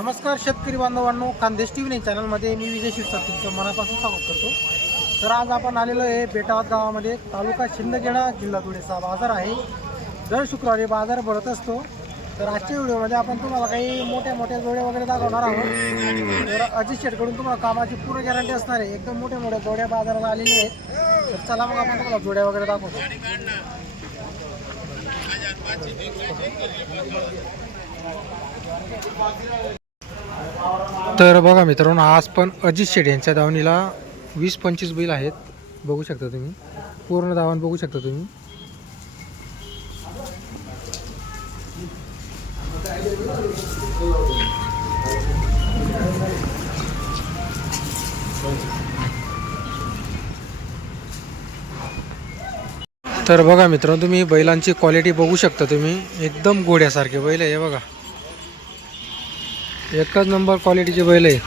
नमस्कार शेतकरी बांधवांनो, खानदेश टी व्ही चॅनलमध्ये मी विजय शिरसाट तुमचं मनापासून स्वागत करतो. तर आज आपण आलेलो आहे बेटावत गावामध्ये, तालुका शिंदखेडा, जिल्हा धुळेचा बाजार आहे. दर शुक्रवारी बाजार भरत असतो. तर आजच्या व्हिडिओमध्ये आपण तुम्हाला काही मोठ्या जोड्या वगैरे दाखवणार आहोत. तर अजित शेटकडून तुम्हाला कामाची पूर्ण गॅरंटी असणार आहे. एकदम मोठ्या जोड्या बाजारात आलेल्या आहेत. तर चला मग आपण तुम्हाला जोड्या वगैरे दाखवतो. तर बघा मित्रांनो, आज पण अजित शेट यांच्या दावणीला 20-25 बैल आहेत. बघू शकता तुम्ही, पूर्ण दावण बघू शकता तुम्ही. तर बघा मित्रांनो, तुम्ही बैलांची क्वालिटी बघू शकता तुम्ही. एकदम घोड्यासारखे बैल आहे. बघा, एकच नंबर क्वालिटीचे बैल आहे.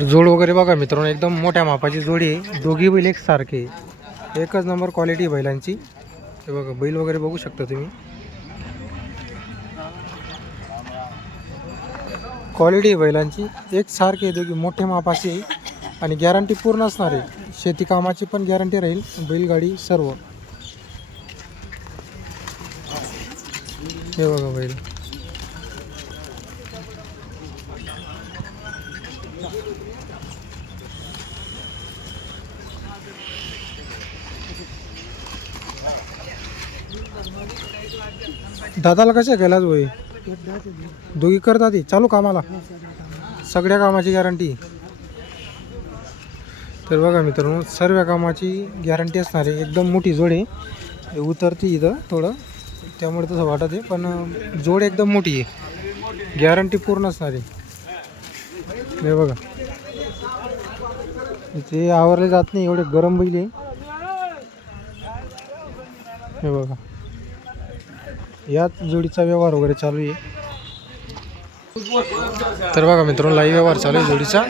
जोड वगैरे बघा मित्रांनो, एकदम मोठ्या मापाची जोडी आहे. दोघी बैल एक सारखे, एकच नंबर क्वालिटी बैलांची. हे बघा, बैल वगैरे बघू शकता तुम्ही. क्वालिटी बैलांची एक सारखे, दोघी मोठ्या मापाची आणि गॅरंटी पूर्ण असणार आहे. शेती कामाची पण गॅरंटी राहील, बैलगाडी सर्व. हे बघा बैल. दादाला कशा गेलाच होय, दोघी करतात ती चालू कामाला, सगळ्या कामाची गॅरंटी. तर बघा मित्रांनो, सर्व कामाची गॅरंटी असणार आहे. एकदम मोठी जोड आहे. उतरती इथं थोडं, त्यामुळे तसं वाटत आहे, पण जोड एकदम मोठी आहे. गॅरंटी पूर्ण असणार आहे. हे बघा, ते आवरले जात नाही एवढे गरम बैल आहे. हे बघा, याच जोडीचा व्यवहार वगैरे चालू आहे. तर बघा मित्रांनो, लाईव्ह व्यवहार चालू आहे जोडीचा.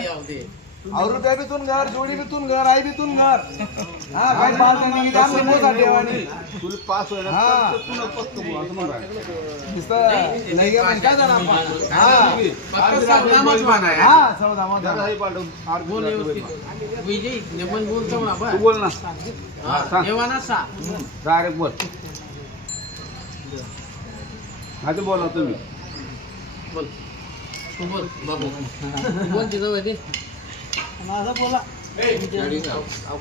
रुपया बितून घर, जोडी बितून घर, आई बितून घर. हा, काय बात नाही, की आमची मोठा देवानी तुला पास होईल ना, तर तुला पक्क बोल असं म्हणा. नुसतं नाही गे म्हणजे काय झालं आपण. हा, सौदामच बनाय. हा, सौदामच. जरा हे पाठवून आर बोल विजय नेमन बोलतो ना आपण. बोल ना. हा, सांग. देवाना सा. डायरेक्ट बोल. आता बोला तुम्ही. बोल. बोल बाबू. बोल तिथं वैदे. माझा बोला.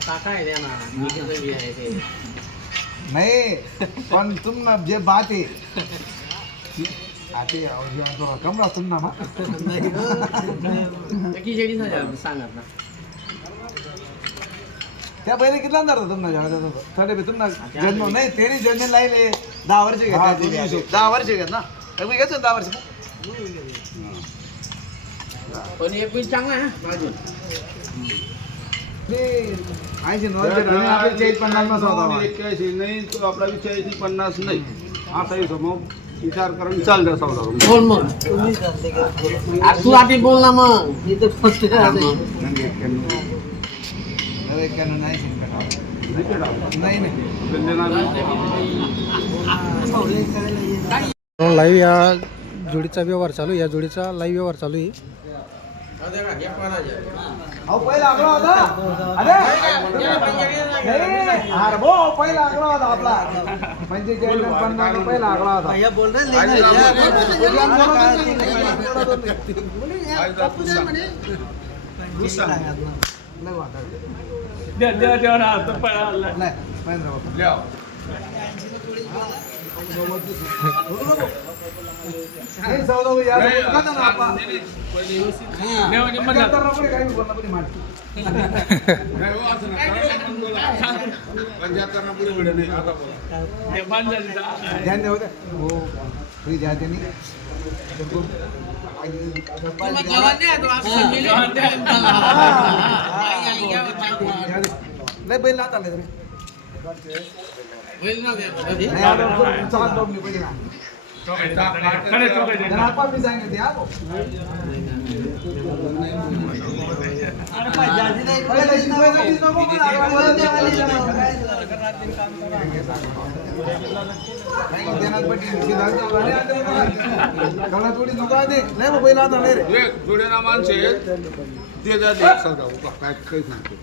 काका आहे ना, मी कसं बी आहे ते नाही, पण तुम जे बात आहे आते कमरा तुम ना सांगत ना. त्या पहिले किती अंदाज होता तुम्हाला? थोडे तुम्हाला जन्म नाही, तेरी जन्म लाईले 10 वर्ष घेतले. 10 वर्ष घेत ना, मी घेतो 10 वर्ष. पण एक पीस चांगला आहे ना अजून. नाही तो आपला विचार 50 नाही. आता येतो मग विचार करून चाल द्या. बोल मग तू आधी बोल ना. मग लाईव्ह या जोडीचा व्यवहार चालू आहे. या जोडीचा लाईव्ह व्यवहार चालू आहे. पहिला आग्रह होता. अरे अरे भो, पहिला आग्रह होता आपला 45-50 पहिला आग्रह होता. नाही, चौदा होईल, यार. खाता ना आपा. 75 रुपये काही बोलला पण मारते. ध्यान द्या होत्या. हो, फ्री द्या त्यांनी. नाही बैल आता नाही चाल डोबली पाहिजे ना. आपा मी सांगितलं ते, हा भाऊ. जोड्याना माणसे ते जाते काय काही सांगतो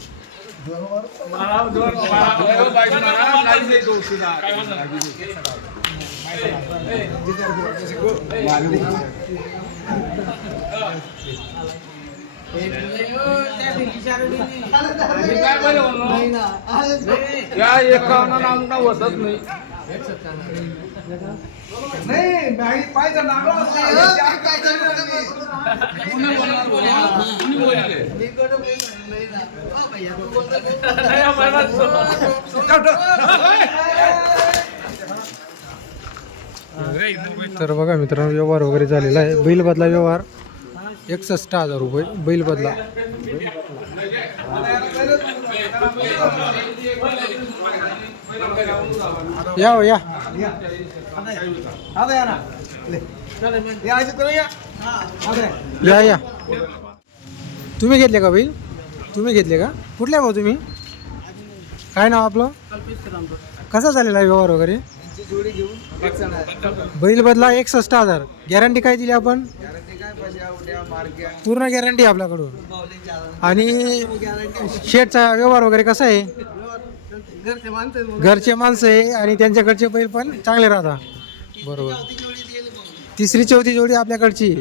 या एकावन्न नाव होतच नाही. नाही पाहिजे तर बघा मित्रांनो, व्यवहार वगैरे झालेला आहे. बैल बदला व्यवहार 61,000 रुपये बैल बदला. या हो, या आता या ना. या अजित करू या. या या. तुम्ही घेतले का बैल? तुम्ही घेतले का? कुठले भाऊ तुम्ही? काय नाव आपलं? कसा झालेला आहे व्यवहार वगैरे? जोडी घेऊन बैल बदला 61,000. गॅरंटी काय दिली आपण? पूर्ण गॅरंटी आपल्याकडून. आणि शेटचा व्यवहार वगैरे कसा आहे? घरचे माणसं आहे आणि त्यांच्याकडचे बैल पण चांगले राहतात. बरोबर. तिसरी चौथी जोडी आपल्याकडची.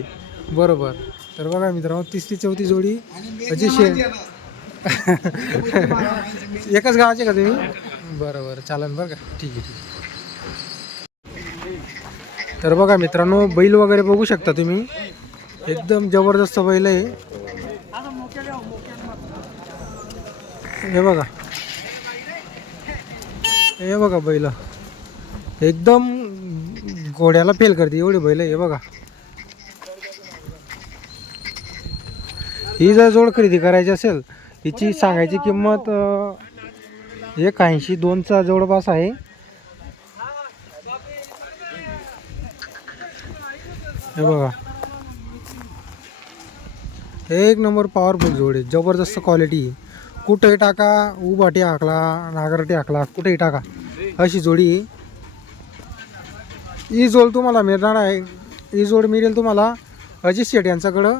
बरोबर. तर बघा मित्रांनो, तिसरी चौथी जोडी म्हणजे एकच गावाचे का तुम्ही? बरोबर, चालन बरं का. ठीक आहे, ठीक आहे. तर बघा मित्रांनो, बैल वगैरे बघू शकता तुम्ही. एकदम जबरदस्त बैल आहे. हे बघा, हे बघा बैल एकदम घोड्याला फेल करते एवढी बैल. हे बघा, ही जर जोड खरेदी करायची असेल, हिची सांगायची किंमत 81 2चा जवळपास आहे. हे बघा, एक नंबर पॉवरफुल जोड आहे. जबरदस्त क्वालिटी. कुठेही टाका, उभाटी हाकला, नागरटी हाकला, कुठेही टाका, अशी जोडी आहे. ही जोड तुम्हाला मिळणार आहे. ही जोड मिळेल तुम्हाला अजित शेठ यांच्याकडं.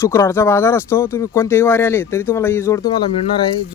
शुक्रवारचा बाजार असतो. तुम्ही कोणत्याही वारी आले तरी तुम्हाला ही जोड तुम्हाला मिळणार आहे.